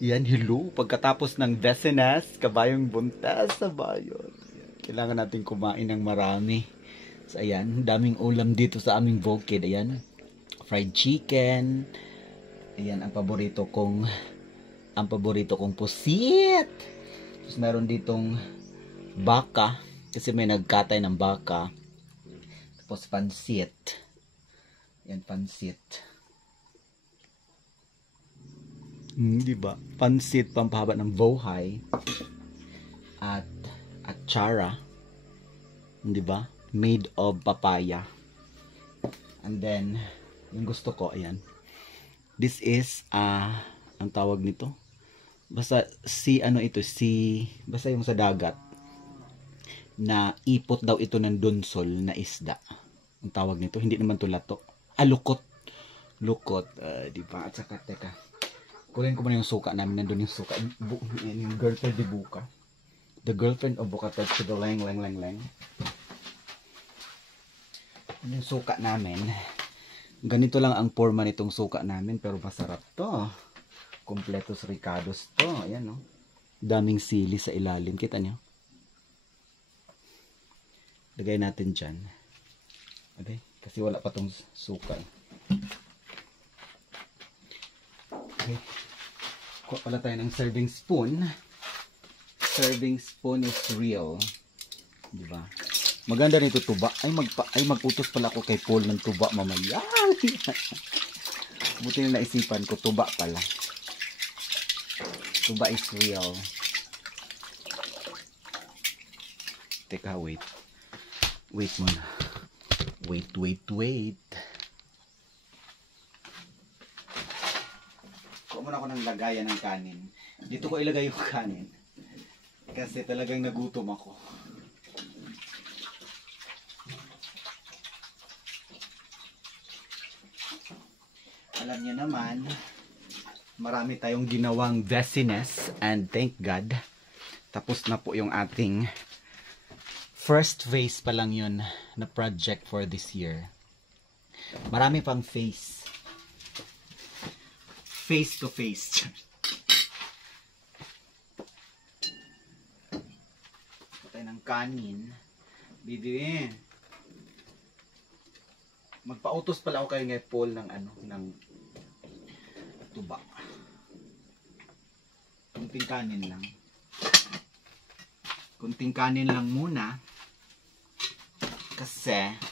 Yan, hello. Pagkatapos ng Vesenas, kabayong buntas sa bayon. Kailangan natin kumain ng marami. So, ayan, daming ulam dito sa aming bukid. Ayan, fried chicken. Ayan, ang paborito kong pusit. Tapos meron ditong baka. Kasi may nagkatay ng baka. Tapos pansit. Ayan, pansit. Di ba? Pansit pampahaba ng buhay at atsara, di ba? Made of papaya. And then yung gusto ko, ayan. This is ang tawag nito. Basta basta yung sa dagat na ipot daw ito ng dunsol na isda. Ang tawag nito, hindi naman to lato. Lukot. Lukot, di ba? At saka teka. Kunin ko muna yung suka namin. Nandun yung suka. Yung girlfriend ni Buka. The girlfriend of Buka touch to the leng. Yung suka namin. Ganito lang ang forma nitong suka namin. Pero masarap to. Completos ricados to. Ayan, no? Daming sili sa ilalim. Kita nyo? Lagay natin dyan. Okay? Kasi wala pa tong suka. Okay. Kuha pala tayo ng serving spoon. Serving spoon is real. Diba? Maganda nito tuba. Ay magutos pala ako kay Paul ng tuba mamaya. Buti na naisipan ko, tuba pala. Tuba is real. Teka, wait. Wait muna. Wait. Muna ako ng lagayan ng kanin. Dito ko ilagay yung kanin. Kasi talagang nagutom ako. Alam niyo naman, marami tayong ginawang Vesenas and thank God, tapos na po yung ating first phase pa lang yun na project for this year. Marami pang phase. Face to face. Patay ng kanin. Bibi. Magpa-utos pala ako kayo ngay Paul ng tuba. Kunting kanin lang. Kunting kanin lang muna. Kasi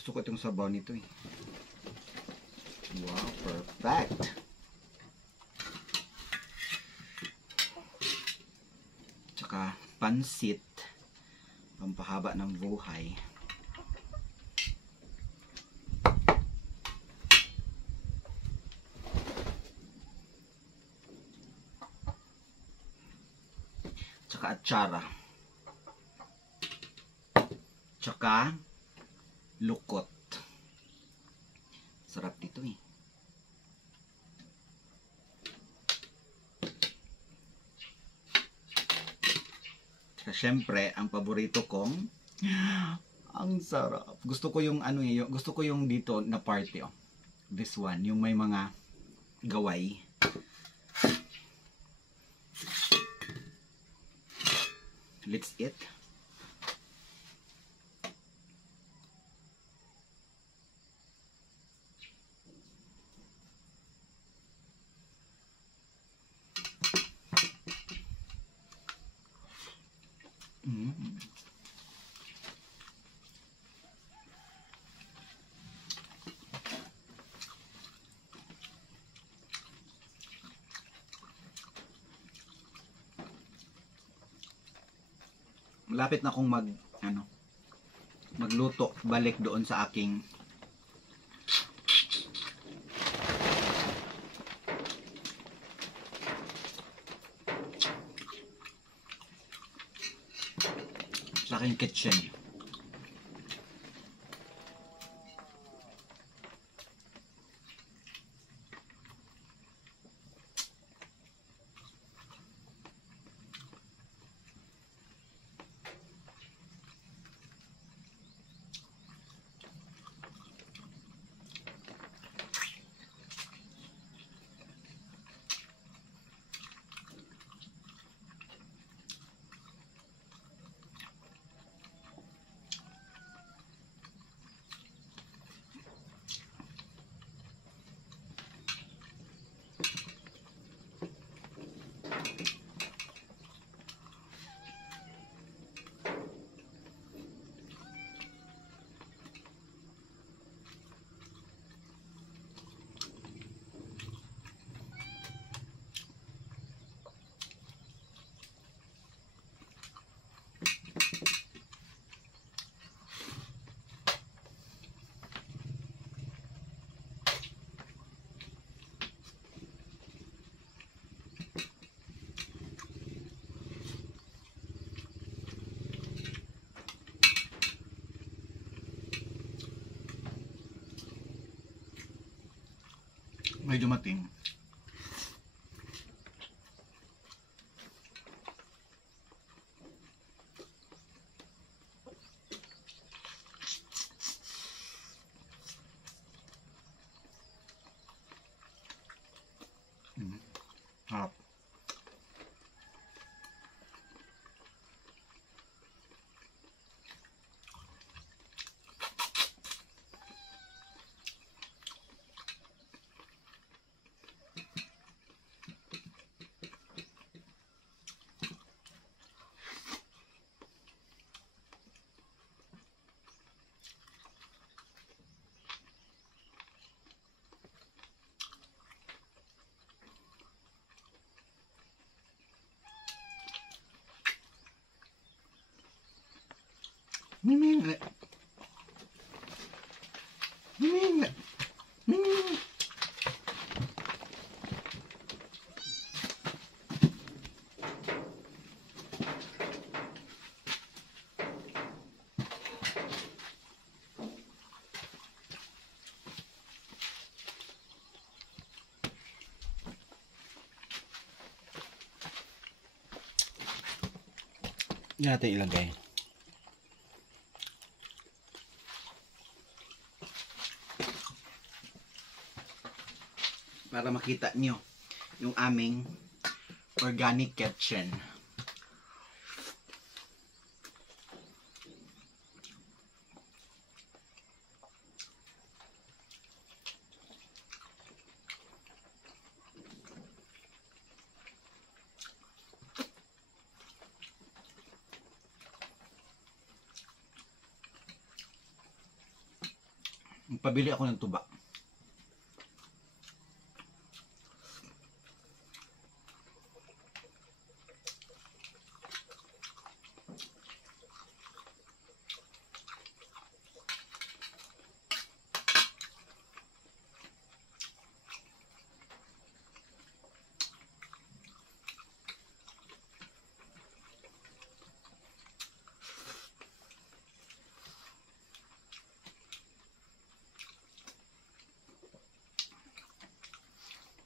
gusto ko itong sabaw nito eh. Wow, perfect. Tsaka pansit, pampahaba ng buhay. Tsaka atsara. Tsaka lukot. Sarap dito eh. Tsaka syempre, ang paborito kong ang sarap. Gusto ko yung gusto ko yung dito na party oh. This one, yung may mga gaway. Let's eat. Malapit na akong magluto balik doon sa aking kitchen. Medyo mating. Harap. Mimili. Mimili. Mimili. Yan natin ilagay. Para makita nyo yung aming organic kitchen. Pabili ako ng tuba.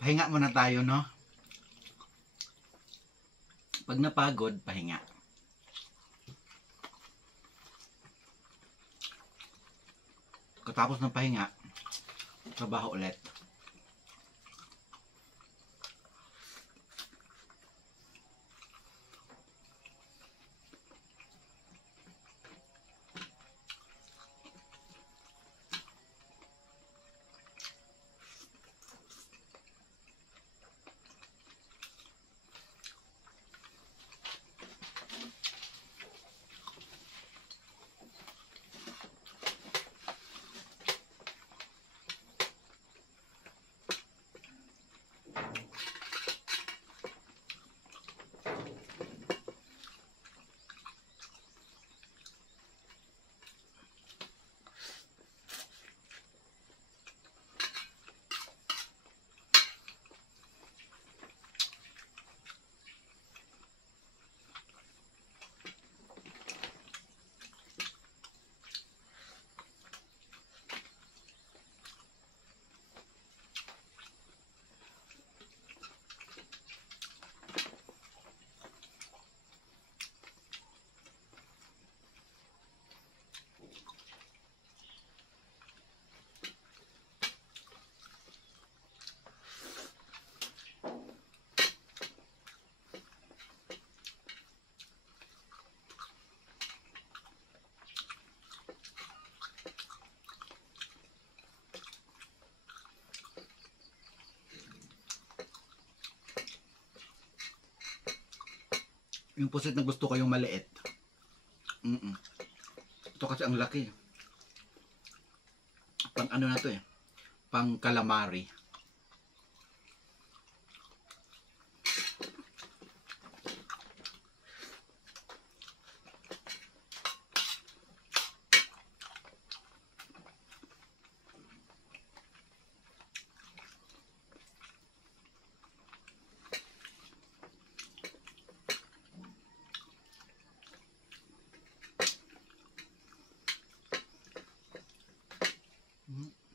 Pahinga muna tayo, no? Pag napagod, pahinga. Katapos ng pahinga, trabaho ulit. Yung pusit na gusto ko yung maliit. Ito kasi ang laki. Pang ano na to eh. Pang calamari.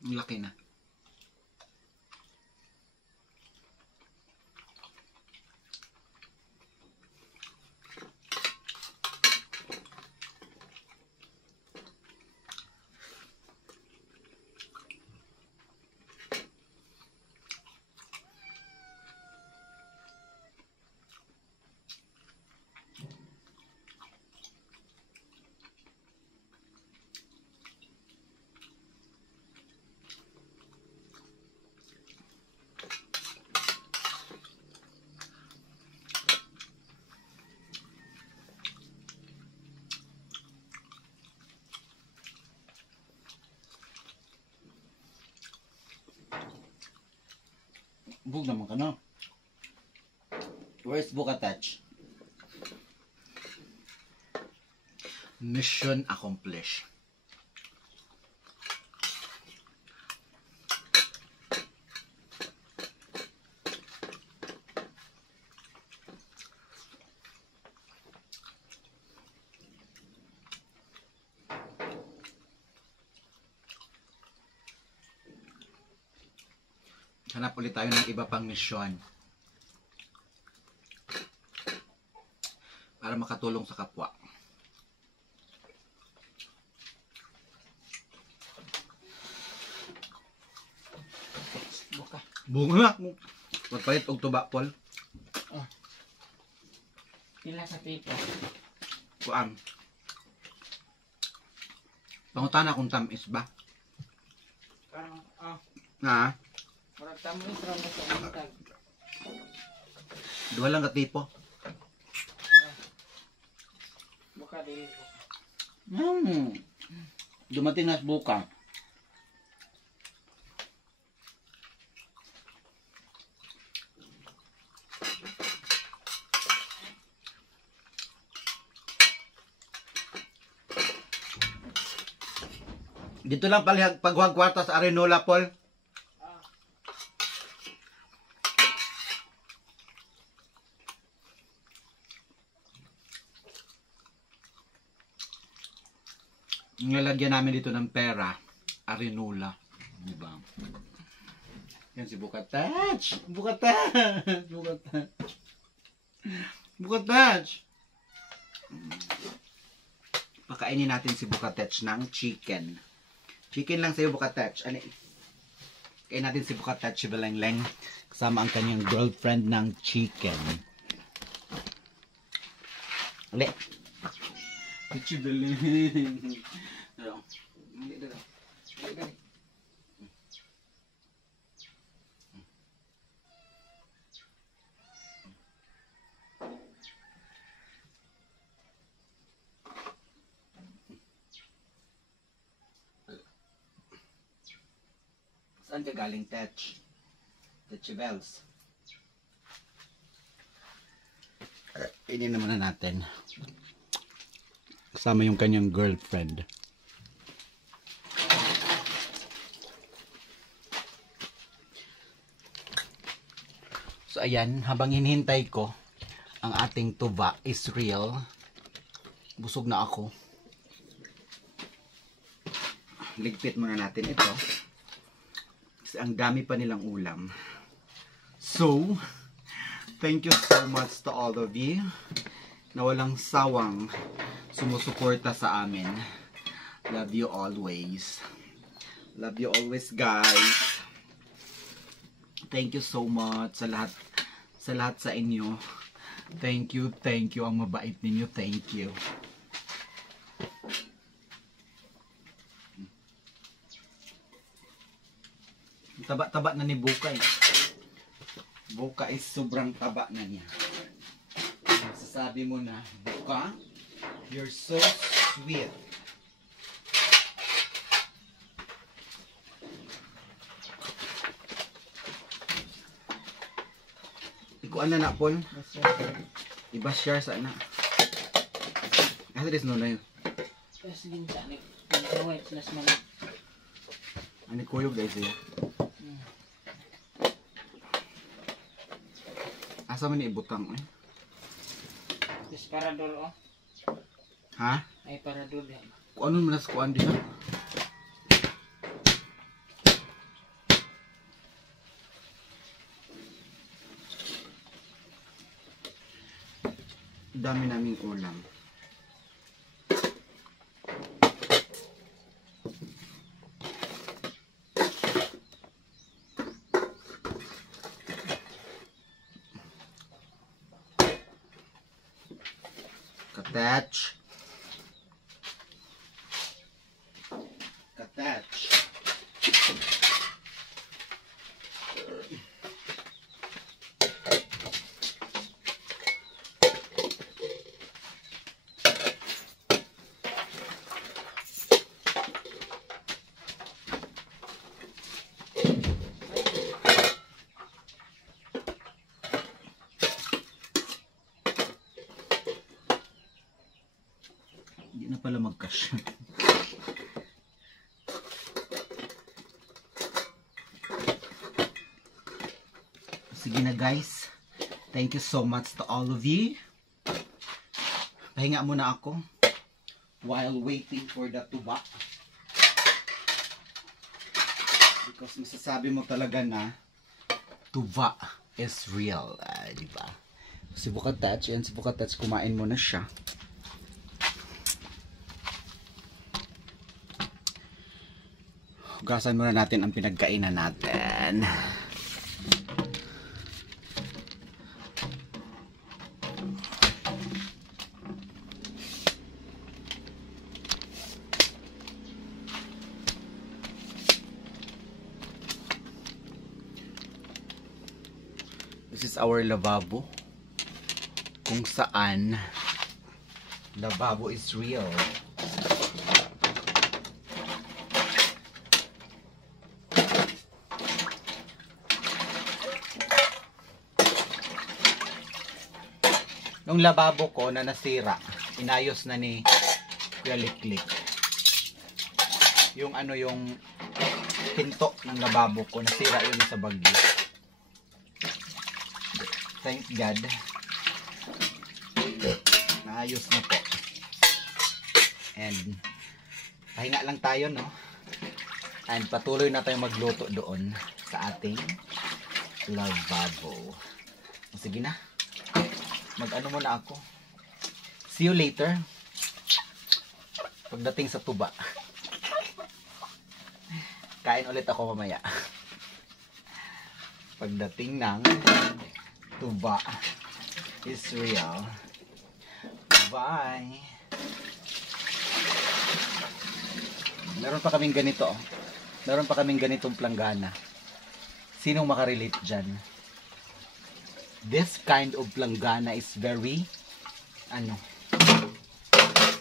Ang laki na. Bug naman ka na. Where's book attached? Mission accomplished. Hanap ulit tayo ng iba pang misyon para makatulong sa kapwa. Bunga na. Magpalit og tuba, Paul. Oh. Pila sa tipo. Kuan. Pangutana kung tamis ba? Parang, Ha? parang tamis rin na sa untag. Dua lang ka tipo. Buka dili ko. Dumating na buka. Dito lang paghuwag kwarta sa Arenola, Paul. Nilagyan namin dito ng pera, Arenola. Diba? Yan si Bukatach. Bukatach. Bukatach. Bukatach. Pakainin natin si Bukatach ng chicken. Chicken lang sa'yo, Bukatach. Ano? Kain natin si Bukatach, si Beleng-Leng. Kasama ang kanyang girlfriend ng chicken. Uli. Si Beleng. Ano? Hindi na lang. Hindi na. Saan ka galing, Tetch? Tetchibels. Inin naman na natin. Kasama yung kanyang girlfriend. So ayan, habang hinihintay ko ang ating tuba is real. Busog na ako. Ligpit muna natin ito. Kasi ang dami pa nilang ulam. So, thank you so much to all of you na walang sawang sumusuporta sa amin. Love you always. Love you always, guys. Thank you so much sa lahat sa inyo. Thank you, thank you. Ang mabait ninyo, thank you. Taba-taba na ni Buka eh. Buka is sobrang taba na niya. Sasabi mo na, Buka, you're so sweet. Ikuan na na, Paul. Iba-share sa na. Asa des no na yun? Tapos ginta ni. Kawai plus man. Ani kuyog guys eh. Asa man ni ibutang eh? Tapos paradol oh. Ha? Ay paradol yan. Kung ano man nas kuan diha? Dami naming ulam. Katach. Katach. much. Sige na guys. Thank you so much to all of you. Pahinga muna ako while waiting for the tuba. Because masasabi mo talaga na tuba is real. Diba? Si Bukatach, yan si Bukatach, kumain mo na siya. Hugasan muna natin ang pinagkainan natin. This is our lavabo. Kung saan lavabo is real. Nung lababo ko na nasira, inayos na ni Kuya Liklik. Yung ano, yung pinto ng lababo ko, nasira yun sa bagyo. Thank God. Naayos na po. And pahinga lang tayo, no? And patuloy na tayong magluto doon sa ating lavabo. Sige na. Mag-ano muna ako. See you later. Pagdating sa tuba. Kain ulit ako mamaya. Pagdating ng tuba is real. Bye. Meron pa kaming ganito. Meron pa kaming ganitong planggana. Sinong makarelate dyan? This kind of planggana is very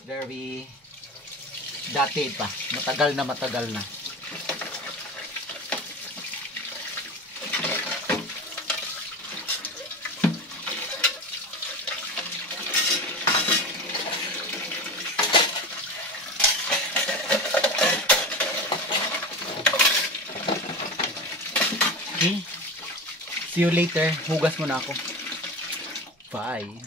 very dati pa. Matagal na. Okay. See you later. Hugas muna ako. Bye.